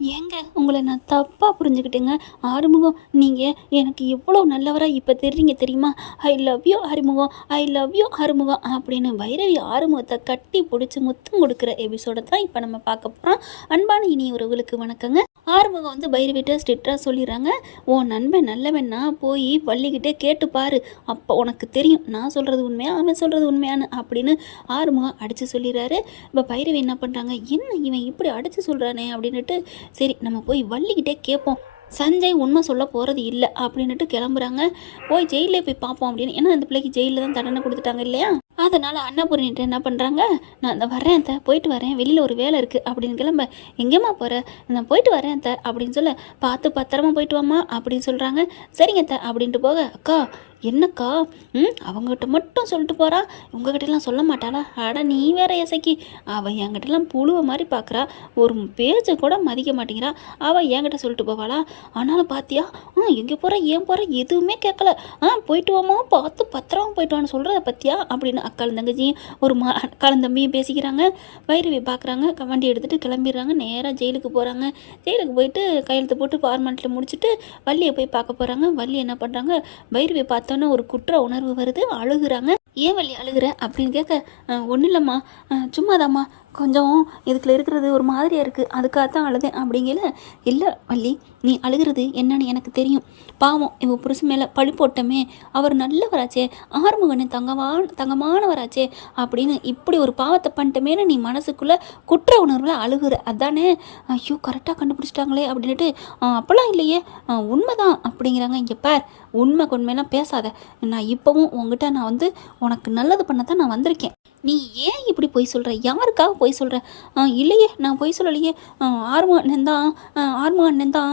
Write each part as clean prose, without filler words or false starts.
ஏங்க உங்களை நான் தப்பாக புரிஞ்சுக்கிட்டேங்க. ஆறுமுகம், நீங்கள் எனக்கு எவ்வளோ நல்லவரா இப்போ தெரிறீங்க தெரியுமா? I love you Arumugam, I love you Arumugam அப்படின்னு பைரவி ஆறுமுகத்தை கட்டி பிடிச்சி முத்தம் கொடுக்குற எபிசோடை தான் இப்போ நம்ம பார்க்க போகிறோம். அன்பான இனிய உறவுகளுக்கு வணக்கங்க. ஆறுமுகம் வந்து பைரவிட்ட ஸ்ட்ரிக்டாக சொல்லிடுறாங்க, உன் நண்பன் நல்லவன்னா போய் வள்ளிக்கிட்டே கேட்டு பாரு, அப்போ உனக்கு தெரியும் நான் சொல்கிறது உண்மையா அவன் சொல்கிறது உண்மையானு அப்படின்னு ஆறுமுகம் அடித்து சொல்லிடுறாரு. இப்போ பைரவி என்ன பண்ணுறாங்க, என்ன இவன் இப்படி அடித்து சொல்கிறானே அப்படின்னுட்டு, சரி நம்ம போய் வள்ளிக்கிட்டே கேட்போம், சஞ்சய் உண்மை சொல்ல போகிறது இல்லை அப்படின்னுட்டு கிளம்புறாங்க. போய் ஜெயிலே போய் பார்ப்போம் அப்படின்னு. ஏன்னா அந்த பிள்ளைக்கு ஜெயிலில் தான் தண்டனை கொடுத்துட்டாங்க இல்லையா? அதனால் அன்னபூரணிட்ட என்ன பண்ணுறாங்க, நான் இந்த வரேன் போயிட்டு வரேன், வெளியில் ஒரு வேலை இருக்குது அப்படின்னு கிளம்ப. எங்கேம்மா போகிற? நான் போயிட்டு வரேன் அப்படின்னு சொல்ல, பார்த்து பத்திரமா போயிட்டு வாம்மா அப்படின்னு சொல்கிறாங்க. சரிங்க அப்படின்ட்டு போக, அக்கா என்னக்கா அவங்ககிட்ட மட்டும் சொல்லிட்டு போகிறா, உங்ககிட்டலாம் சொல்ல மாட்டாளா? அட நீ வேற இசைக்கு, அவள் என்கிட்டலாம் புழுவை மாதிரி பார்க்குறா, ஒரு பேச்சை கூட மதிக்க மாட்டேங்கிறா, அவள் என்கிட்ட சொல்லிட்டு போவாளா? ஆனாலும் பார்த்தியா, எங்கே போகிற ஏன் போகிற எதுவுமே கேட்கல, போயிட்டு வாமா பார்த்து பத்திரமா போயிட்டு வான்னு சொல்கிறத பற்றியா அப்படின்னு அக்காலும் தங்கச்சியும் ஒரு அக்காலும் தம்பியும் பேசிக்கிறாங்க. பைரவி பார்க்குறாங்க, வண்டி எடுத்துகிட்டு கிளம்பிடுறாங்க. நேராக ஜெயிலுக்கு போகிறாங்க. ஜெயிலுக்கு போயிட்டு கையெழுத்து போட்டு ஃபார்மாலிட்டியில் முடிச்சுட்டு வள்ளியை போய் பார்க்க போகிறாங்க. வள்ளி என்ன பண்ணுறாங்க, பைரவி பார்த்தோன்னே ஒரு குற்ற உணர்வு வருது, அழுகுறாங்க. ஏன் வள்ளி அழுகுற அப்படின்னு கேட்க, ஒன்றும் இல்லைம்மா, சும்மாதாம்மா, கொஞ்சம் இதுக்குள்ள இருக்கிறது ஒரு மாதிரியாக இருக்குது, அதுக்காகத்தான் அழுதேன் அப்படிங்கல. இல்லை வள்ளி, நீ அழுகிறது என்னன்னு எனக்கு தெரியும். பாவம் இவன் புருஷன் மேலே பழி போட்டமே, அவர் நல்லவராச்சே, ஆறுமுகனே தங்கமானவராச்சே அப்படின்னு இப்படி ஒரு பாவத்தை பண்ணிட்டமேனு நீ மனசுக்குள்ளே குற்ற உணர்வில் அழுகுற, அதானே? ஐயோ கரெக்டாக கண்டுபிடிச்சிட்டாங்களே அப்படின்ட்டு. அப்போல்லாம் இல்லையே, உண்மைதான் அப்படிங்கிறாங்க. இங்கே பார், உண்மை கொண்மையெல்லாம் பேசாத, நான் இப்போவும் உங்ககிட்ட நான் வந்து உனக்கு நல்லது பண்ண தான் நான் வந்திருக்கேன். நீ ஏன் இப்படி பொய் சொல்கிற? யாருக்காக பொய் சொல்கிற? இல்லையே, நான் பொய் சொல்லலையே, ஆறுமுக அண்ணன் தான், ஆறுமுக அண்ணன் தான்,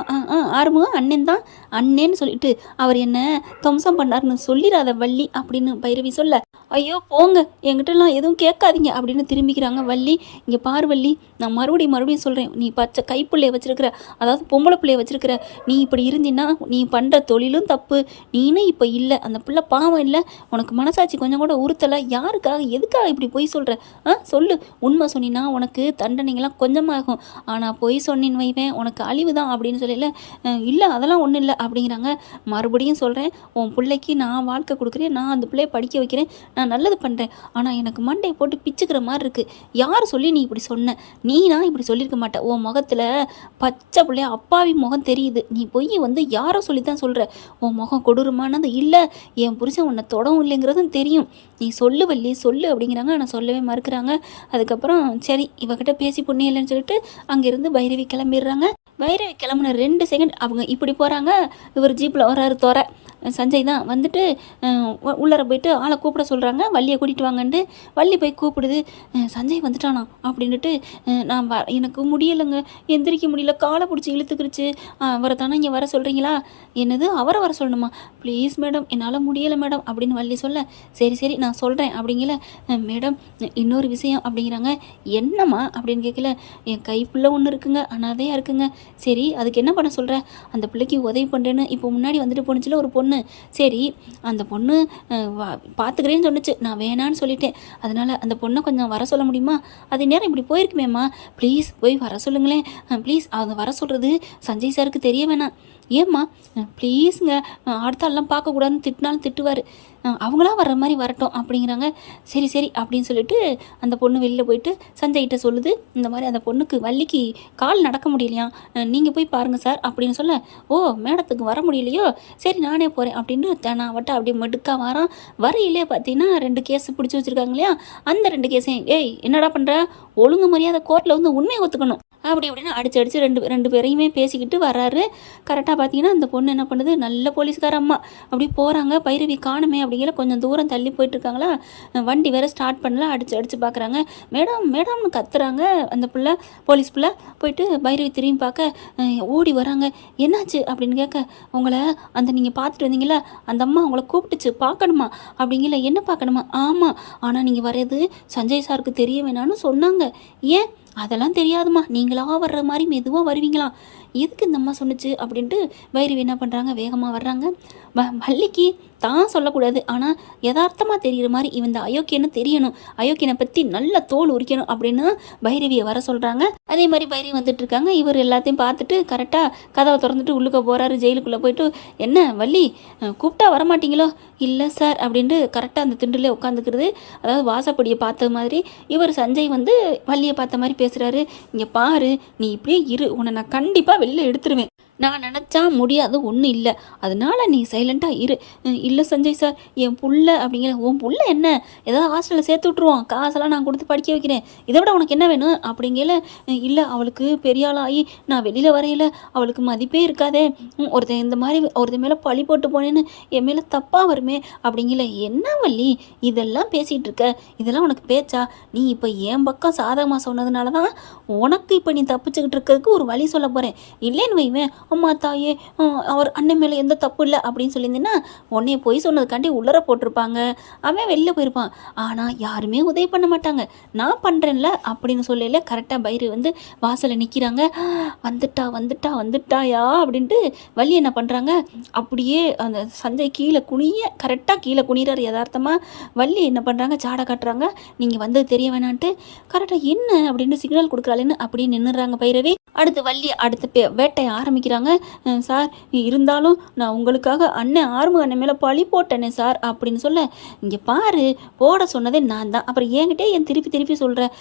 ஆறுமுக அண்ணன் தான், அண்ணேன்னு சொல்லிட்டு அவர் என்ன துவம்சம் பண்ணார்னு சொல்லிடாத வள்ளி அப்படின்னு பைரவி சொல்ல, ஐயோ போங்க, என்கிட்டலாம் எதுவும் கேட்காதீங்க அப்படின்னு திரும்பிக்கிறாங்க. வள்ளி, இங்கே பார் வள்ளி, நான் மறுபடியும் சொல்கிறேன், நீ பச்சை கைப்பிள்ளைய வச்சுருக்கிற, அதாவது பொம்பளை பிள்ளைய வச்சுருக்கிற, நீ இப்படி இருந்தின்னா நீ பண்ணுற தொழிலும் தப்பு, நீனே இப்போ இல்லை, அந்த பிள்ளை பாவம் இல்லை, உனக்கு மனசாட்சி கொஞ்சம் கூட உறுத்தலை, யாருக்காக எதுக்காக இப்படி பொய் சொல்கிற? சொல்லு, உண்மை சொன்னினா உனக்கு தண்டனைங்களாம் கொஞ்சமாகும், ஆனால் பொய் சொன்னின்னு வைவேன் உனக்கு அழிவு தான் அப்படின்னு சொல்லல. இல்லை அதெல்லாம் ஒன்றும் இல்லை அப்படிங்கிறாங்க. மறுபடியும் சொல்கிறேன், உன் பிள்ளைக்கு நான் வாழ்க்கை கொடுக்குறேன், நான் அந்த பிள்ளைய படிக்க வைக்கிறேன், நான் நல்லது பண்ணுறேன், ஆனால் எனக்கு மண்டையை போட்டு பிச்சுக்கிற மாதிரி இருக்குது. யார் சொல்லி நீ இப்படி சொன்ன? நீனா இப்படி சொல்லியிருக்க மாட்டேன், உன் முகத்தில் பச்சை பிள்ளைய அப்பாவி முகம் தெரியுது, நீ பொய் வந்து யாரோ சொல்லி தான் சொல்கிற, உன் முகம் கொடூரமானது இல்லை, என் புருஷன் உன்னை தொடவும் இல்லைங்கிறதும் தெரியும், நீ சொல்லு வள்ளி சொல்லு அப்படிங்கிறாங்க. ஆனால் சொல்லவே மறுக்கிறாங்க. அதுக்கப்புறம் சரி இவகிட்ட பேசி புண்ணியம் இல்லைன்னு சொல்லிட்டு அங்கேருந்து பைரவி கிளம்பிடுறாங்க. பைரவி கிளம்புன 2 செகண்ட் அவங்க இப்படி போகிறாங்க. இவர் ஜீப்பில் வராரு தோற, சஞ்சய் தான் வந்துட்டு உள்ளர போயிட்டு ஆளை கூப்பிட சொல்கிறாங்க, வள்ளியை கூட்டிகிட்டு வாங்கன்ட்டு. வள்ளி போய் கூப்பிடுது. சஞ்சய் வந்துட்டானா அப்படின்ட்டு, நான் எனக்கு முடியலைங்க, எந்திரிக்க முடியல, காலை பிடிச்சி இழுத்துக்கிருச்சு, அவரை தானே இங்கே வர சொல்கிறீங்களா? என்னது அவரை வர சொல்லணுமா? ப்ளீஸ் மேடம், என்னால் முடியலை மேடம் அப்படின்னு வள்ளி சொல்ல, சரி நான் சொல்கிறேன் அப்படிங்கல. மேடம் இன்னொரு விஷயம் அப்படிங்கிறாங்க. என்னம்மா அப்படின்னு கேட்கல. என் கைப்புள்ள ஒன்று இருக்குங்க, அனாதையாக இருக்குங்க, சரி அதுக்கு என்ன பண்ண சொல்கிற? அந்த பிள்ளைக்கு உதவி பண்ணுறேன்னு இப்போ முன்னாடி வந்துட்டு போணுச்சுல ஒரு பொண்ணு, சரி அந்த பொண்ணு பார்த்துக்கிறேன்னு சொன்னிச்சு, நான் வேணான்னு சொல்லிட்டேன், அதனால் அந்த பொண்ணை கொஞ்சம் வர சொல்ல முடியுமா? அதே நேரம் இப்படி போயிருக்குமேம்மா, ப்ளீஸ் போய் வர சொல்லுங்களேன் ப்ளீஸ். அவங்க வர சொல்கிறது சஞ்சய் சாருக்கு தெரிய வேணாம். ஏம்மா ப்ளீஸுங்க, அடுத்த ஆள்லாம் பார்க்கக்கூடாதுன்னு திட்டினாலும் திட்டுவார், அவங்களா வர்ற மாதிரி வரட்டும் அப்படிங்கிறாங்க. சரி அப்படின்னு சொல்லிட்டு அந்த பொண்ணு வெளியில் போயிட்டு சஞ்சய்கிட்ட சொல்லுது, இந்த மாதிரி அந்த பொண்ணுக்கு வள்ளிக்கு கால் நடக்க முடியலையா, நீங்கள் போய் பாருங்கள் சார் அப்படின்னு சொல்ல, ஓ மேடத்துக்கு வர முடியலையோ, சரி நானே போகிறேன் அப்படின்ட்டு நான் வட்ட அப்படியே மெடுக்கா வரான். வரையிலே பார்த்தீங்கன்னா 2 கேஸ் பிடிச்சி வச்சுருக்காங்க இல்லையா, அந்த 2 கேஸையும், ஏய் என்னடா பண்ணுற, ஒழுங்கு மரியாதை கோர்ட்டில் வந்து உண்மையை ஒத்துக்கணும் அப்படின்னு அடிச்சு ரெண்டு பேரையுமே பேசிக்கிட்டு வர்றாரு. கரெக்டாக பார்த்தீங்கன்னா அந்த பொண்ணு என்ன பண்ணுது, நல்ல போலீஸ்கார அம்மா அப்படி போகிறாங்க. பைரவி காணுமே அப்படிங்கிற கொஞ்சம் தூரம் தள்ளி போயிட்டுருக்காங்களா, வண்டி வேறு ஸ்டார்ட் பண்ணல, அடிச்சு பார்க்குறாங்க. மேடம்னு கத்துறாங்க. அந்த பிள்ளை போலீஸ் பிள்ளை போயிட்டு பைரவி திரும்பி பார்க்க ஓடி வராங்க. என்னாச்சு அப்படின்னு கேட்க, உங்களை அந்த நீங்கள் பார்த்துட்டு வந்தீங்களா அந்த அம்மா உங்களை கூப்பிட்டுச்சு, பார்க்கணுமா அப்படிங்கல. என்ன பார்க்கணுமா? ஆமாம், ஆனால் நீங்கள் வர்றது சஞ்சய் சாருக்கு தெரிய வேணான்னு சொன்னாங்க. ஏன்? அதெல்லாம் தெரியாதுமா, நீங்களா வர்ற மாதிரி மெதுவாக வருவீங்களா? எதுக்கு இந்த அம்மா சொன்னுச்சு அப்படின்ட்டு பைரவி என்ன பண்ணுறாங்க, வேகமாக வர்றாங்க. வள்ளிக்கு தான் சொல்லக்கூடாது, ஆனால் யதார்த்தமாக தெரிகிற மாதிரி இவன் இந்த அயோக்கியன்னு தெரியணும், அயோக்கியனை பற்றி நல்ல தோல் உரிக்கணும் அப்படின்னு பைரவியை வர சொல்கிறாங்க. அதே மாதிரி பைரவி வந்துட்டு இருக்காங்க. இவர் எல்லாத்தையும் பார்த்துட்டு கரெக்டாக கதவை திறந்துட்டு உள்ளுக்க போகிறாரு. ஜெயிலுக்குள்ளே போயிட்டு, என்ன வள்ளி கூப்பிட்டா வரமாட்டீங்களோ? இல்லை சார் அப்படின்ட்டு கரெக்டாக அந்த திண்டுலே உட்காந்துக்கிறது. அதாவது வாசப்படியை பார்த்த மாதிரி இவர் சஞ்சய் வந்து வள்ளியை பார்த்த மாதிரி பேசுகிறாரு. இங்கே பாரு, நீ இப்படியே இரு, உன்னை நான் கண்டிப்பாக வெளியில் எடுத்துருவேன், நான் நினச்சா முடியாது ஒன்றும் இல்லை, அதனால நீ சைலண்ட்டாக இரு. இல்லை சஞ்சய் சார், என் புள்ள அப்படிங்கிற, உன் புள்ள என்ன ஏதாவது ஹாஸ்டலில் சேர்த்து விட்ருவான், காசெல்லாம் நான் கொடுத்து படிக்க வைக்கிறேன், இதை விட உனக்கு என்ன வேணும் அப்படிங்கல. இல்லை அவளுக்கு பெரிய ஆளாகி நான் வெளியில் வரையில அவளுக்கு மதிப்பே இருக்காதே, ஒருத்தன் இந்த மாதிரி ஒருத்தன் மேலே பழி போட்டு போனேன்னு என் மேலே தப்பாக வருமே அப்படிங்கல. என்ன வள்ளி இதெல்லாம் பேசிகிட்டு இருக்க, இதெல்லாம் உனக்கு பேச்சா? நீ இப்போ என் பக்கம் சாதகமாக சொன்னதுனால தான் உனக்கு இப்போ நீ தப்பிச்சுக்கிட்டு இருக்கிறதுக்கு ஒரு வழி சொல்ல போகிறேன். இல்லைன்னு வைவேன், அம்மா தாயே அவர் அண்ணன் மேலே எந்த தப்பு இல்லை அப்படின்னு சொல்லியிருந்தேன்னா உன்னைய போய் சொன்னதுக்காண்டி உள்ளர போட்டிருப்பாங்க, அவன் வெளில போயிருப்பான். ஆனால் யாருமே உதவி பண்ண மாட்டாங்க, நான் பண்ணுறேன்ல அப்படின்னு சொல்லல. கரெக்டாக பைரவி வந்து வாசலில் நிற்கிறாங்க. வந்துட்டா வந்துட்டா வந்துட்டாயா அப்படின்ட்டு வள்ளி என்ன பண்ணுறாங்க, அப்படியே அந்த சஞ்சய் கீழே கரெக்டாக கீழே குனிறாரு யதார்த்தமாக. வள்ளி என்ன பண்ணுறாங்க, ஜாடை காட்டுறாங்க, நீங்கள் வந்து தெரிய வேணான்ட்டு. கரெக்டாக என்ன அப்படின்னு சிக்னல் கொடுக்குறாளேன்னு அப்படியே நின்றுறாங்க பைரவி. அடுத்து வள்ளி அடுத்து வேட்டையை ஆரம்பிக்கிறாங்க. சார் இருந்தாலும் நான் உங்களுக்காக ஆறுமுக அண்ணன் மேலே பழி போட்டேனே சார் அப்படின்னு சொல்ல, இங்கே பாரு போட சொன்னதே நான் தான், அப்புறம் என்கிட்டே திருப்பி சொல்கிறேன்.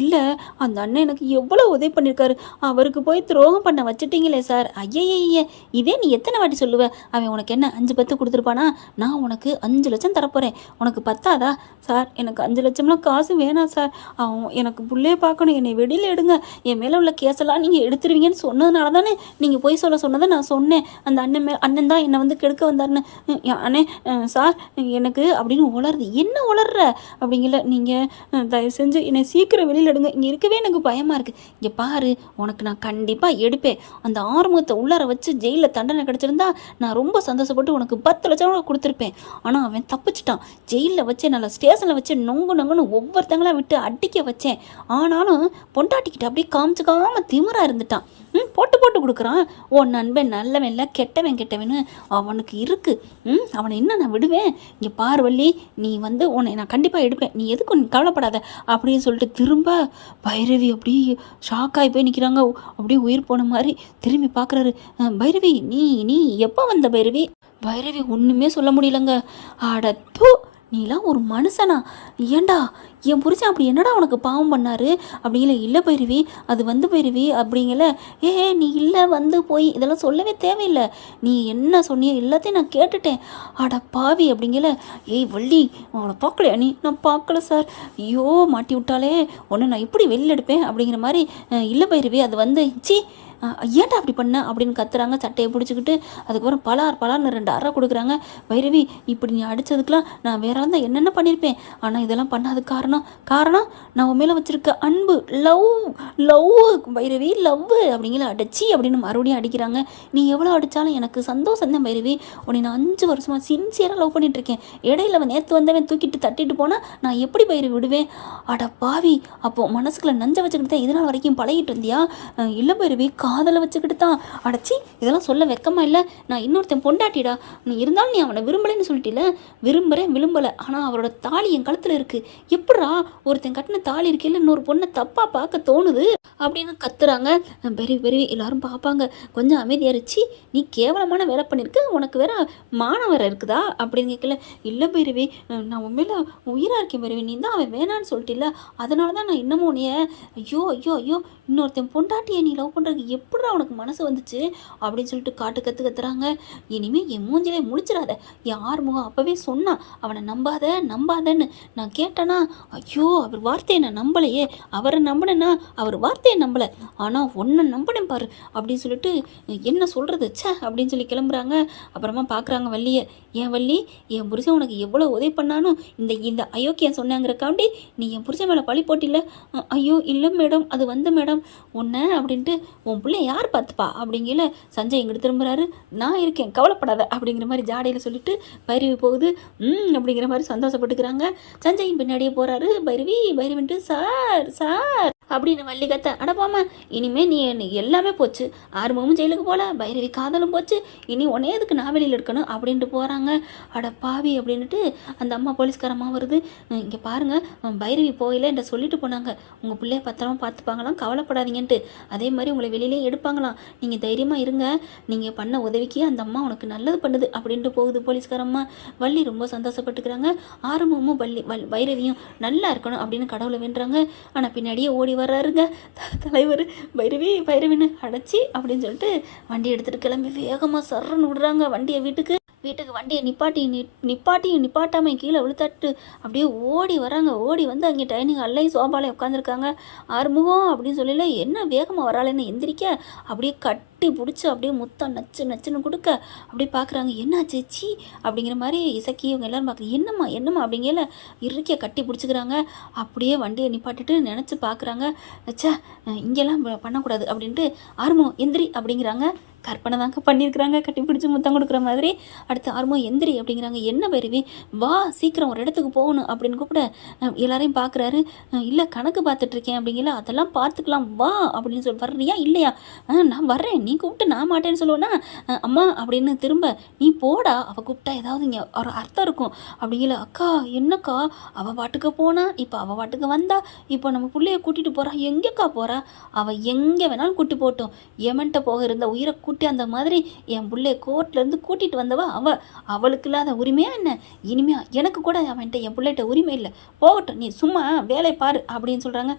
இல்லை அந்த அண்ணன் எனக்கு எவ்வளோ உதவி பண்ணியிருக்காரு, அவருக்கு போய் துரோகம் பண்ண வச்சுட்டீங்களே சார். ஐயையே, இதே நீ எத்தனை வாட்டி சொல்லுவேன், அவன் உனக்கு என்ன 5-10 கொடுத்துருப்பானா, நான் உனக்கு 5 லட்சம் தரப்போகிறேன், உனக்கு பத்தாதா சார்? எனக்கு 5 லட்சம்லாம் காசு வேணாம் சார், அவன் எனக்கு புள்ளையே பார்க்கணும், என்னை வெளியில் எடுங்க, என் மேலே உள்ள கேஸெல்லாம் நீங்கள் எடுத்துருவீங்கன்னு சொன்னதுனால தானே நீங்கள் போய் சொல்ல சொன்னதை நான் சொன்னேன். அந்த அண்ணன் தான் என்னை வந்து கெடுக்க வந்தாருன்னு. அண்ணே சார் எனக்கு அப்படின்னு உளருது. என்ன உளர்ற அப்படிங்கல, நீங்கள் தயவு செஞ்சு என்னை சீக்கிரம் வெளியில் எடுங்க, இங்கே இருக்கவே எனக்கு பயமாக இருக்குது. இங்கே பாரு, உனக்கு நான் கண்டிப்பாக எடுப்பேன். அந்த ஆறுமுகத்தை உள்ளார வச்சு ஜெயிலில் தண்டனை கிடச்சிருந்தா நான் ரொம்ப சந்தோஷப்பட்டு உனக்கு 10 லட்சம் கொடுத்துருப்பேன். ஆனால் அவன் தப்பிச்சிட்டான். ஜெயிலில் வச்சு நல்லா ஸ்டேஷனில் வச்சு நொங்குன்னு ஒவ்வொருத்தங்களா விட்டு அடிக்க வச்சேன். ஆனாலும் பொண்டாட்டிக்கிட்ட அப்படியே காமிச்சுக்காம திமிரா இருந்துட்டான். போட்டு கொடுக்குறான். ஓ நண்பன் நல்லவன் இல்லை, கெட்டவன் அவனுக்கு இருக்குது. அவனை என்ன நான் விடுவேன்? இங்கே பார்வள்ளி, நீ வந்து உன்னை நான் கண்டிப்பாக எடுப்பேன், நீ எதுக்கு நீ கவலைப்படாத அப்படின்னு சொல்லிட்டு திரும்ப பைரவி அப்படியே ஷாக்காகி போய் நிற்கிறாங்க. அப்படியே உயிர் போன மாதிரி திரும்பி பார்க்குறாரு. பைரவி நீ எப்போ வந்த பைரவி? பைரவி ஒன்றுமே சொல்ல முடியலங்க. அடத்தோ, நீலாம் ஒரு மனுஷனா? ஏண்டா என் புருஷன் அப்படி என்னடா உனக்கு பாவம் பண்ணாரு அப்படிங்கல. இல்லை பைரவி, அது வந்து பைரவி அப்படிங்கல. நீ இல்லை வந்து போய் இதெல்லாம் சொல்லவே தேவையில்லை, நீ என்ன சொன்னியோ எல்லாத்தையும் நான் கேட்டுட்டேன். அட பாவி அப்படிங்கல. வள்ளி அவனை பார்க்கலையா நீ? நான் பார்க்கல சார். ஐயோ மாட்டி விட்டாலே ஒன்று நான் எப்படி வெளியில் எடுப்பேன் அப்படிங்கிற மாதிரி. இல்லை பைரவி, அது வந்து ஏன்டா அப்படி பண்ண அப்படின்னு கத்துறாங்க சட்டையை பிடிச்சிக்கிட்டு. அதுக்கப்புறம் பலார்னு 2 அறை கொடுக்குறாங்க. பைரவி, இப்படி நீ அடித்ததுக்கெலாம் நான் வேற இருந்தால் என்னென்ன பண்ணியிருப்பேன், ஆனால் இதெல்லாம் பண்ணாது காரணம் நான் உன் மேலே வச்சுருக்க அன்பு, லவ் பைரவி, லவ் அப்படிங்கிற அடிச்சி அப்படின்னு மறுபடியும் அடிக்கிறாங்க. நீ எவ்வளோ அடித்தாலும் எனக்கு சந்தோஷம் தான் பைரவி, உன்னை நான் 5 வருஷமாக சின்சியராக லவ் பண்ணிகிட்ருக்கேன். இடையில அவன் நேற்று வந்தவன் தூக்கிட்டு தட்டிட்டு போனால் நான் எப்படி பைரவி விடுவேன்? அட பாவி, அப்போது மனசுக்குள்ள நஞ்சை வச்சுக்கிட்டு தான் இதனால் வரைக்கும் பழகிட்டு இருந்தியா? இல்லை பைரவி, காதலை வச்சுக்கிட்டு தான். அடைச்சி இதெல்லாம் சொல்ல வெக்கமா இல்லை? நான் இன்னொருத்தன் பொண்டாட்டிடா, நீ இருந்தாலும் நீ அவனை விரும்பலைன்னு சொல்லிட்டில. விரும்பலை, ஆனால் அவரோட தாலி என் கழுத்தில் இருக்குது. எப்படா ஒருத்தன் கட்டின தாலி இருக்கையில் இன்னொரு பொண்ணை தப்பாக பார்க்க தோணுது அப்படின்னு கத்துறாங்க. பெரிய எல்லாரும் பார்ப்பாங்க. கொஞ்சம் அமைதியாரிச்சு, நீ கேவலமான வேலை பண்ணியிருக்க, உனக்கு வேற மானம் வேற இருக்குதா அப்படின்னு கேட்கல. இல்லை பைரவி, நான் உண்மையில உயிராக இருக்கேன் பைரவி, நீ தான் அவன் வேணான்னு சொல்லிட்டில்ல, அதனால தான் நான் இன்னமும் உன்னைய ஐயோ இன்னொருத்தன் பொண்டாட்டியை நீ லவ் பண்ணுறதுக்கு எப்படா உனக்கு மனசு வந்துச்சு அப்படின்னு சொல்லிட்டு கத்துறாங்க. இனிமேல் என் மூஞ்சிலே முழிச்சிடாத, என் ஆறுமுகம் அப்போவே சொன்னான் அவனை நம்பாதன்னு. நான் கேட்டேனா, ஐயோ அவர் வார்த்தையை நான் நம்பலையே, அவரை நம்பினேன்னா அவர் வார்த்தையை நம்பலை, ஆனால் ஒன்றை நம்பினேன் பாரு அப்படின்னு சொல்லிட்டு என்ன சொல்கிறது அப்படின்னு சொல்லி கிளம்புறாங்க. அப்புறமா பார்க்குறாங்க வள்ளியை. ஏன் வள்ளி, என் புருஷன் உனக்கு எவ்வளோ உதவி பண்ணாலும் இந்த அயோக்கியம் சொன்னாங்கிறக்காண்டி நீ என் புருஷன் மேலே பழி போட்டில்ல? ஐயோ இல்லை மேடம், அது வந்து மேடம் உன்னை அப்படின்ட்டு உன் பிள்ளை யார் பார்த்துப்பா அப்படிங்கல. சஞ்சய் இங்கிட்டு திரும்புறாரு. நான் இருக்கேன் கவலைப்படாத அப்படிங்கிற மாதிரி ஜாடையில் சொல்லிட்டு பைரவி போகுது. அப்படிங்கிற மாதிரி சந்தோஷப்பட்டுக்கிறாங்க. சஞ்சயின் பின்னாடியே போகிறாரு. பைரவின்ட்டு சார் அப்படின்னு வள்ளி கத்த. அடப்பாம்மா, இனிமே நீ எல்லாமே போச்சு. ஆறுமுகமும் ஜெயிலுக்கு போல, பைரவி காதலும் போச்சு. இனி உன்னே எதுக்கு நான் வெளியில் இருக்கணும் அப்படின்ட்டு போகிறாங்க. அட பாவி அப்படின்ட்டு அந்த அம்மா போலீஸ்காரம்மா வருது. இங்கே பாருங்கள், பைரவி போயில என்ற சொல்லிட்டு போனாங்க, உங்கள் பிள்ளைய பத்திரமா பார்த்துப்பாங்களாம், கவலைப்படாதீங்கன்ட்டு. அதே மாதிரி உங்களை வெளியிலே எடுப்பாங்களாம், நீங்கள் தைரியமாக இருங்க, நீங்கள் பண்ண உதவிக்கு அந்த அம்மா உனக்கு நல்லது பண்ணுது அப்படின்ட்டு போகுது போலீஸ்காரம்மா. வள்ளி ரொம்ப சந்தோஷப்பட்டுக்கிறாங்க. ஆறுமுகமும் பைரவியும் நல்லா இருக்கணும் அப்படின்னு கடவுளை வேண்டுறாங்க. ஆனால் பின்னாடியே ஓடி வர்றாருங்க தலைவர். பைரவி பைரவின்னு அடைச்சி அப்படின்னு சொல்லிட்டு வண்டி எடுத்துகிட்டு கிளம்பி வேகமாக சர்றன்னு விடுறாங்க வண்டியை. வீட்டுக்கு வண்டியை நிப்பாட்டாமல் கீழே விழுத்தாட்டு அப்படியே ஓடி வராங்க. ஓடி வந்து அங்கே டைனிங் ஹால்லையும் சோபாலையும் உட்காந்துருக்காங்க. ஆறுமுகம் அப்படின்னு சொல்லல, என்ன வேகமாக வராளேன்னு எந்திரிக்க அப்படியே கட்டி பிடிச்சி அப்படியே முத்தம் நச்சுன்னு கொடுக்க அப்படியே பார்க்குறாங்க. என்ன சேச்சி அப்படிங்கிற மாதிரி இசக்கி இவங்க எல்லோரும் பார்க்குறாங்க. என்னம்மா அப்படிங்கல இறுக்கிய கட்டி பிடிச்சிக்கிறாங்க. அப்படியே வண்டியை நிப்பாட்டிட்டு நினச்சி பார்க்குறாங்க. ச்சே, இங்கெல்லாம் பண்ணக்கூடாது அப்படின்ட்டு ஆறுமுகம் எந்திரி அப்படிங்கிறாங்க. கற்பனை தாங்க பண்ணியிருக்கிறாங்க, கட்டி பிடிச்சி முத்தம் கொடுக்குற மாதிரி. அடுத்து ஆறுமுகம் எந்திரி அப்படிங்கிறாங்க. என்ன பைரவி, வா சீக்கிரம் ஒரு இடத்துக்கு போகணும் அப்படின்னு கூப்பிட எல்லாரையும் பார்க்குறாரு. இல்லை கணக்கு பார்த்துட்ருக்கேன் அப்படிங்கல. அதெல்லாம் பார்த்துக்கலாம் வா அப்படின்னு சொல்லி, வர்றியா இல்லையா? நான் வர்றேன், நீ கூப்பிட்டு நான் மாட்டேன்னு சொல்லுவேன்னா அம்மா அப்படின்னு திரும்ப, நீ போடா, அவள் கூப்பிட்டா ஏதாவது இங்கே ஒரு அர்த்தம் இருக்கும் அப்படிங்கல. அக்கா என்னக்கா, அவள் பாட்டுக்கு போனா, இப்போ அவள் பாட்டுக்கு வந்தா, இப்போ நம்ம பிள்ளைய கூட்டிகிட்டு போகிறா. எங்கேக்கா போகிறா? அவள் எங்கே வேணாலும் கூட்டி போட்டோம், எமன்ட்ட போக இருந்த உயிரை கூட்டி அந்த மாதிரி என் பிள்ளைய கோர்ட்லேருந்து கூட்டிகிட்டு வந்தவா அவளுக்கு இல்லாத உரிமையா என்ன? இனிமையா எனக்கு கூட அவன்கிட்ட என் பிள்ளைகிட்ட உரிமை இல்லை, போகட்டும், நீ சும்மா வேலை பாரு அப்படின்னு சொல்கிறாங்க.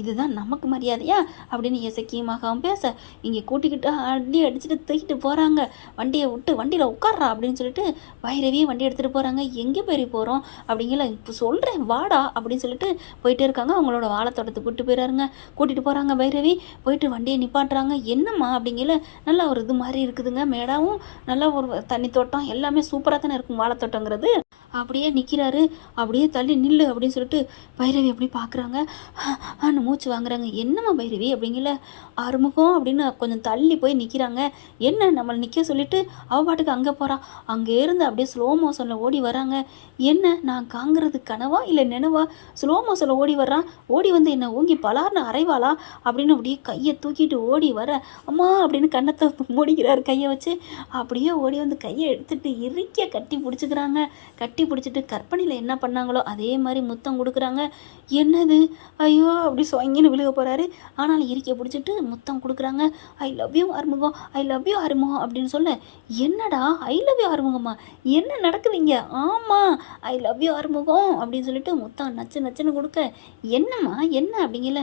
இதுதான் நமக்கு மரியாதையா அப்படின்னு இசக்கியமாகவும் பேச இங்கே கூட்டிக்கிட்டு அடி அடிச்சுட்டு தூக்கிட்டு போகிறாங்க. வண்டியை விட்டு வண்டியில் உட்கார்றா அப்படின்னு சொல்லிட்டு பைரவியே வண்டி எடுத்துகிட்டு போகிறாங்க. எங்கே போய் போகிறோம் அப்படிங்கல, இப்போ சொல்கிறேன் வாடா அப்படின்னு சொல்லிட்டு போயிட்டே இருக்காங்க. அவங்களோட வாழைத்தோட்டத்துக்கு கூப்பிட்டு போயிறாருங்க. கூட்டிகிட்டு போகிறாங்க பைரவி. போயிட்டு வண்டியை நிப்பாட்டுறாங்க. என்னம்மா அப்படிங்கல, நல்லா ஒரு இது மாதிரி இருக்குதுங்க, மேடாவும் நல்லா ஒரு தண்ணி தோட்டம் எல்லாமே சூப்பராக தானே இருக்கும் வாழைத்தோட்டங்கிறது. அப்படியே நிற்கிறாரு. அப்படியே தள்ளி நில்லு அப்படின்னு சொல்லிட்டு பைரவி அப்படி பார்க்குறாங்க. மூச்சு வாங்குறாங்க. என்னம்மா பைரவி அப்படிங்கல. ஆறுமுகம் அப்படின்னு கொஞ்சம் தள்ளி போய் நிற்கிறாங்க. என்ன நம்மளை நிற்க சொல்லிட்டு அவள் பாட்டுக்கு அங்கே போகிறா. அங்கே இருந்து அப்படியே ஸ்லோ மோஷனில் ஓடி வராங்க. என்ன நான் காங்கிறது கனவா இல்லை நினைவா? ஸ்லோ மோஷனில் ஓடி வர்றான். ஓடி வந்து என்ன ஓங்கி பலார்னு அரைவாளா அப்படின்னு அப்படியே கையை தூக்கிட்டு ஓடி வர, அம்மா அப்படின்னு கண்ணத்தை மூடிக்கிறாரு கையை வச்சு. அப்படியே ஓடி வந்து கையை எடுத்துட்டு இறுக்கிய கட்டி பிடிச்சிக்கிறாங்க. கட்டி பிடிச்சிட்டு கற்பனையில் என்ன பண்ணாங்களோ அதே மாதிரி முத்தம் கொடுக்குறாங்க. என்னது, ஐயோ அப்படி சொங்கின்னு விழுக போகிறாரு. ஆனாலும் இறுக்கிய பிடிச்சிட்டு முத்தம் கொடுக்குறாங்க. I love you Arumugam, I love you Arumugam அப்படின்னு சொல்ல, என்னடா ஐ லவ் யூ ஆறுமுகமா, என்ன நடக்குதுங்க? ஆமாம் ஐ லவ் யூ ஆறுமுகம் அப்படின்னு சொல்லிட்டு முத்தம் நச்சுன்னு கொடுக்க, என்னம்மா என்ன அப்படிங்கல,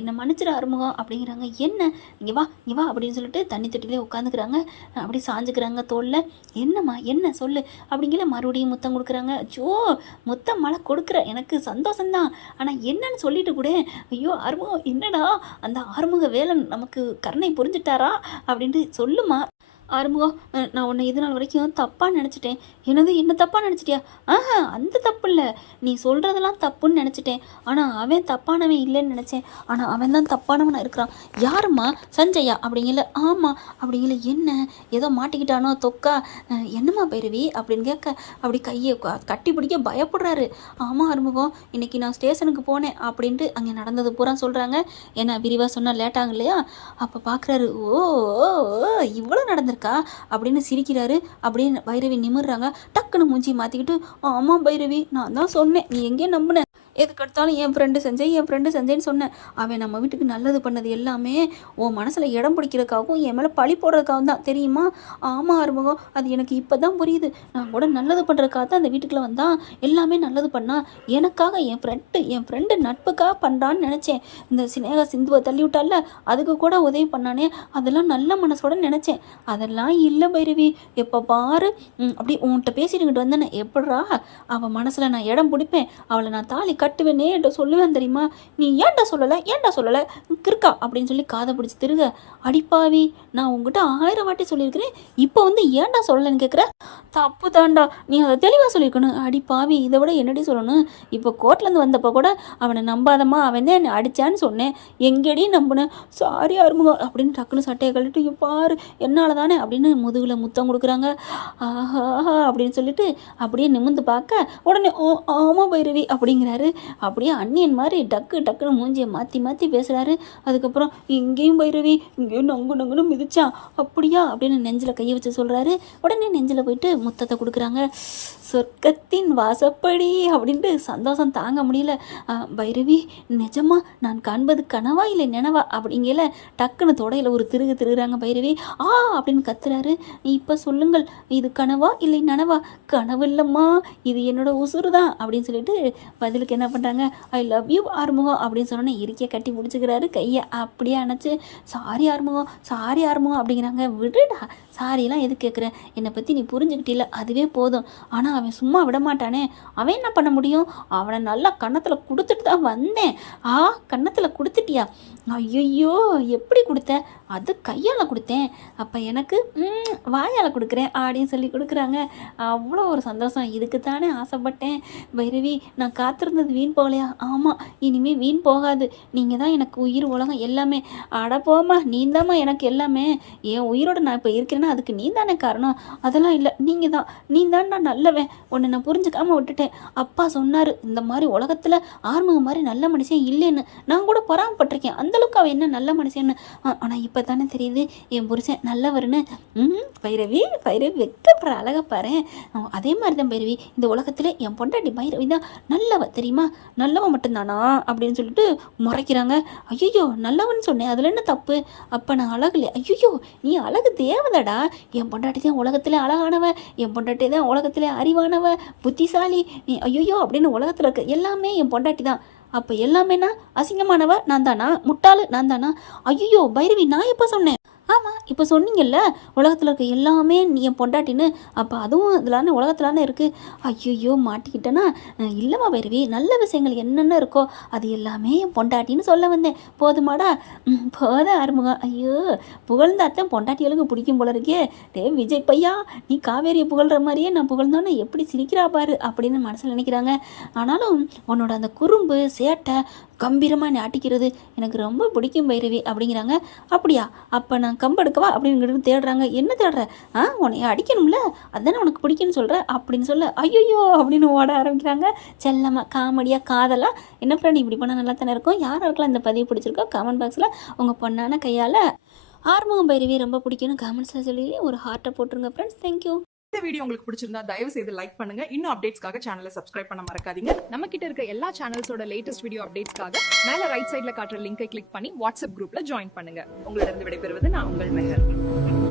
என்னை மன்னிச்சிட ஆறுமுகம் அப்படிங்கிறாங்க. என்ன இங்கே வா அப்படின்னு சொல்லிட்டு தண்ணி தொட்டிலே உட்காந்துக்கிறாங்க. அப்படி சாஞ்சுக்கிறாங்க தோளில். என்னம்மா என்ன சொல்லு அப்படிங்கல. மறுபடியும் முத்தம் கொடுக்குறாங்க. ஜோ முத்தம் மழை கொடுக்குற எனக்கு சந்தோஷம்தான், ஆனால் என்னன்னு சொல்லிட்டு கூட, ஐயோ ஆறுமுகம் என்னடா அந்த ஆறுமுக வேலன் நமக்கு கருணை புரிஞ்சுட்டாரா அப்படின்ட்டு சொல்லுமா. ஆறுமுகம், நான் உன்னை இது நாள் வரைக்கும் தப்பாக நினச்சிட்டேன். என்ன தப்பாக நினச்சிட்டியா? அந்த தப்பு இல்லை, நீ சொல்கிறதெல்லாம் தப்புன்னு நினச்சிட்டேன். ஆனால் அவன் தப்பானவன் இல்லைன்னு நினச்சேன். ஆனால் அவன் தான் தப்பானவனாக இருக்கிறான். யாரும்மா? சஞ்சயா அப்படிங்கல. ஆமாம் அப்படிங்கல. என்ன ஏதோ மாட்டிக்கிட்டானோ தொக்கா? என்னம்மா பைரவி அப்படின்னு கேட்க அப்படி கையை கட்டி பிடிக்க பயப்படுறாரு. ஆமாம் ஆறுமுகம், இன்றைக்கி நான் ஸ்டேஷனுக்கு போனேன் அப்படின்ட்டு அங்கே நடந்தது பூரா சொல்கிறாங்க. ஏன்னா விரிவாக சொன்னால் லேட் ஆகும் இல்லையா? அப்போ பார்க்குறாரு. ஓ இவ்வளோ நடந்திருக்கா அப்படின்னு சிரிக்கிறாரு. அப்படின்னு பைரவி நிமிர்றாங்க. டக்குன்னு மூஞ்சி மாற்றிக்கிட்டு, ஆமாம் பைரவி, நான் தான் சொன்னேன், நீ எங்கேயும் நம்பின, எதுக்கெடுத்தாலும் என் ஃப்ரெண்டு செஞ்சேன்னு சொன்னேன். அவன் நம்ம வீட்டுக்கு நல்லது பண்ணது எல்லாமே உன் மனசில் இடம் பிடிக்கிறதுக்காகவும் என் மேலே பழி போடுறதுக்காகவும் தான், தெரியுமா? ஆமாம் ஆறுமுகம், அது எனக்கு இப்போ தான் புரியுது. நான் கூட நல்லது பண்ணுறதுக்காக தான் அந்த வீட்டுக்குள்ளே வந்தான், எல்லாமே நல்லது பண்ணா, எனக்காக என் ஃப்ரெண்டு நட்புக்காக பண்ணுறான்னு நினச்சேன். இந்த சினேகா சிந்துவை தள்ளி விட்டால, அதுக்கு கூட உதவி பண்ணானே, அதெல்லாம் நல்ல மனசோட நினச்சேன். அதெல்லாம் இல்லை பைரவி, எப்போ பாரு அப்படி உன்கிட்ட பேசிட்டுக்கிட்டு வந்தேன்னு, எப்படா அவள் மனசில் நான் இடம் பிடிப்பேன், அவளை நான் தாலி கட்டுவேனே என்கிட்ட சொல்லுவேன் தெரியுமா? நீ ஏன்டா சொல்லலை கிறுக்கா அப்படின்னு சொல்லி காதை பிடிச்சி திருக. அடிப்பாவி, நான் உங்ககிட்ட 1000 வாட்டி சொல்லியிருக்கிறேன், இப்போ வந்து ஏன்டா சொல்லலைன்னு கேட்குற? தப்பு தாண்டா, நீ அதை தெளிவாக சொல்லியிருக்கணும். அடிப்பாவி, இதை விட என்னடி சொல்லணும்? இப்போ கோர்ட்லேருந்து வந்தப்போ கூட அவனை நம்பாதம்மா, அவன் தான் என்னை அடித்தான்னு சொன்னேன், எங்கேடி நம்பினேன், சாரி ஆறுமுகம் அப்படின்னு டக்குன்னு சட்டையை கழிட்டு, பாரு என்னால் தானே அப்படின்னு முதுகில் முத்தம் கொடுக்குறாங்க. ஆஹா அப்படின்னு சொல்லிட்டு அப்படியே நிமிர்ந்து பார்க்க உடனே ஆமாம் பைரவி அப்படிங்கிறாரு. அப்படியே அண்ணியன் மாதிரி டக்கு டக்குன்னு மூஞ்சியை மாற்றி மாற்றி பேசுகிறாரு. அதுக்கப்புறம் இங்கேயும் பைரவி இங்கேயும் நங்கு நங்குன்னு மிதிச்சான் அப்படியா அப்படின்னு நெஞ்சில் கையை வச்சு சொல்கிறாரு. உடனே நெஞ்சில் போயிட்டு முத்தத்தை கொடுக்குறாங்க. சொர்க்கத்தின் வாசப்படி அப்படின்ட்டு சந்தோஷம் தாங்க முடியல. பைரவி நிஜமா நான் காண்பது கனவா இல்லை நினவா அப்படிங்கல டக்குன்னு தொடையில் ஒரு திருகுறாங்க பைரவி. அப்படின்னு கத்துறாரு. இப்போ சொல்லுங்கள், இது கனவா இல்லை நனவா? கனவு இல்லைம்மா, இது என்னோட உசுறு தான் அப்படின்னு சொல்லிட்டு பதிலுக்கு என்ன பண்ணுறாங்க, ஐ லவ் யூ ஆறுமுகம் அப்படின்னு சொன்னோன்னே இறுக்கிய கட்டி பிடிச்சிக்கிறாரு. கையை அப்படியே அணைச்சி சாரி ஆறுமுகம் அப்படிங்கிறாங்க. விடுடா, சாரியெல்லாம் எது கேட்குறேன், என்னை பற்றி நீ புரிஞ்சுக்கிட்டில்ல அதுவே போதும். ஆனால் அவன் சும்மா விட மாட்டானே, அவன் என்ன பண்ண முடியும்? அவனை நல்லா கன்னத்தில் கொடுத்துட்டு தான் வந்தேன். கன்னத்தில் கொடுத்துட்டியா? ஐயோ எப்படி கொடுத்த? அது கையால் கொடுத்தேன். அப்போ எனக்கு வாயால் கொடுக்குறேன் அப்படின்னு சொல்லி கொடுக்குறாங்க. அவ்வளோ ஒரு சந்தோஷம். இதுக்கு தானே ஆசைப்பட்டேன். பைரவி, நான் காத்திருந்தது வீண் போகலையா? ஆமாம், இனிமேல் வீண் போகாது. நீங்கள் தான் எனக்கு உயிர் உலகம் எல்லாமே. அட போமா, நீ தாம்மா எனக்கு எல்லாமே. என் உயிரோட நான் இப்போ இருக்கிறேன்னா அதுக்கு நீ தானே காரணம். அதெல்லாம் இல்லை, நீ தான் நான் நல்லவன். உன்னை நான் புரிஞ்சுக்காமல் விட்டுட்டேன். அப்பா சொன்னார், இந்த மாதிரி உலகத்தில் ஆறுமுகம் மாதிரி நல்ல மனுஷன் இல்லைன்னு. நான் கூட பொறாமப்பட்டிருக்கேன், அந்தளவுக்கு அவன் என்ன நல்ல மனுஷன்னு. ஆனால் இப்போ தானே தெரியுது என் புருஷன் நல்லவருன்னு. பைரவி வெக்கப்படுற அழகை பாரு. அதே மாதிரி தான் பைரவி, இந்த உலகத்தில் என் பொண்டாட்டி பைரவி தான் நல்லவ தெரியுமா? நல்லவன் மட்டும்தானா அப்படின்னு சொல்லிட்டு முறைக்கிறாங்க. ஐயோ நல்லவன் சொன்னேன், அதில் என்ன தப்பு? அப்போ நான் அழகு இல்லை. ஐயோ நீ அழகு தேவதடா. என் பொண்டாட்டி தான் உலகத்தில் அழகானவ, என் பொண்டாட்டி தான் உலகத்தில் அறிவானவ, புத்திசாலி. நீ ஐயோ அப்படின்னு உலகத்தில் இருக்க எல்லாமே என் பொண்டாட்டி தான். அப்போ எல்லாமேனா அசிங்கமானவ நான் தானா? முட்டாளு நான் தானா? ஐயோ பைரவி, நான் எப்போ சொன்னேன்? ஆமாம், இப்போ சொன்னீங்கல்ல உலகத்தில் இருக்க எல்லாமே நீ என் பொண்டாட்டின்னு. அப்போ அதுவும் இதெல்லாம் உலகத்துலான இருக்குது. ஐயோ மாட்டிக்கிட்டேன்னா? இல்லைம்மா பைரவி, நல்ல விஷயங்கள் என்னென்ன இருக்கோ அது எல்லாமே என் பொண்டாட்டின்னு சொல்ல வந்தேன். போதுமாடா? போத ஆறுமுகம். ஐயோ புகழ்ந்தாத்தான் பொண்டாட்டிகளுக்கு பிடிக்கும் போல இருக்கே. விஜய் பையா, நீ காவேரியை புகழ்கிற மாதிரியே நான் புகழ்ந்தோன்னே எப்படி சிரிக்கிறா பாரு அப்படின்னு மனசில் நினைக்கிறாங்க. ஆனாலும் உன்னோட அந்த குறும்பு சேட்டை கம்பீரமாக நீ ஆட்டிக்கிறது எனக்கு ரொம்ப பிடிக்கும் பைரவி அப்படிங்கிறாங்க. அப்படியா? அப்போ நான் கம்பு எடுக்கவா அப்படின்னு தேடுறாங்க. என்ன தேடுற? உன்னை அடிக்கணும்ல, அதானே உனக்கு பிடிக்குன்னு சொல்கிற அப்படின்னு சொல்ல ஐயோ அப்படின்னு ஓட ஆரம்பிக்கிறாங்க. செல்லமாக காமெடியாக காதலாக. என்ன ஃப்ரெண்ட், இப்படி பண்ணால் நல்லா தானே இருக்கும். யாராருக்கெல்லாம் இந்த பதிவு பிடிச்சிருக்கோ கமெண்ட் பாக்ஸில் உங்கள் பொண்ணான கையால் ஆறுமுகம் பைரவி ரொம்ப பிடிக்கும்னு கமெண்ட்ஸில் சொல்லி ஒரு ஹார்ட்டை போட்டுருங்க ஃப்ரெண்ட்ஸ். தேங்க்யூ. இந்த வீடியோ உங்களுக்கு பிடிச்சிருந்தா தயவு செய்து லைக் பண்ணுங்க. இன்னும் அப்டேட்ஸ்க்காக சேனலை சப்ஸ்கிரைப் பண்ண மறக்காதீங்க. நம்ம கிட்ட இருக்க எல்லா சேனல்ஸோட லேட்டஸ்ட் வீடியோ அப்டேட்ஸ்க்காக மேல ரைட் சைடுல காட்டுற லிங்கை கிளிக் பண்ணி வாட்ஸ்அப் குரூப்ல ஜாயின் பண்ணுங்க. உங்களிடம் விடைபெறுவது நான் உங்கள் மெஹர்.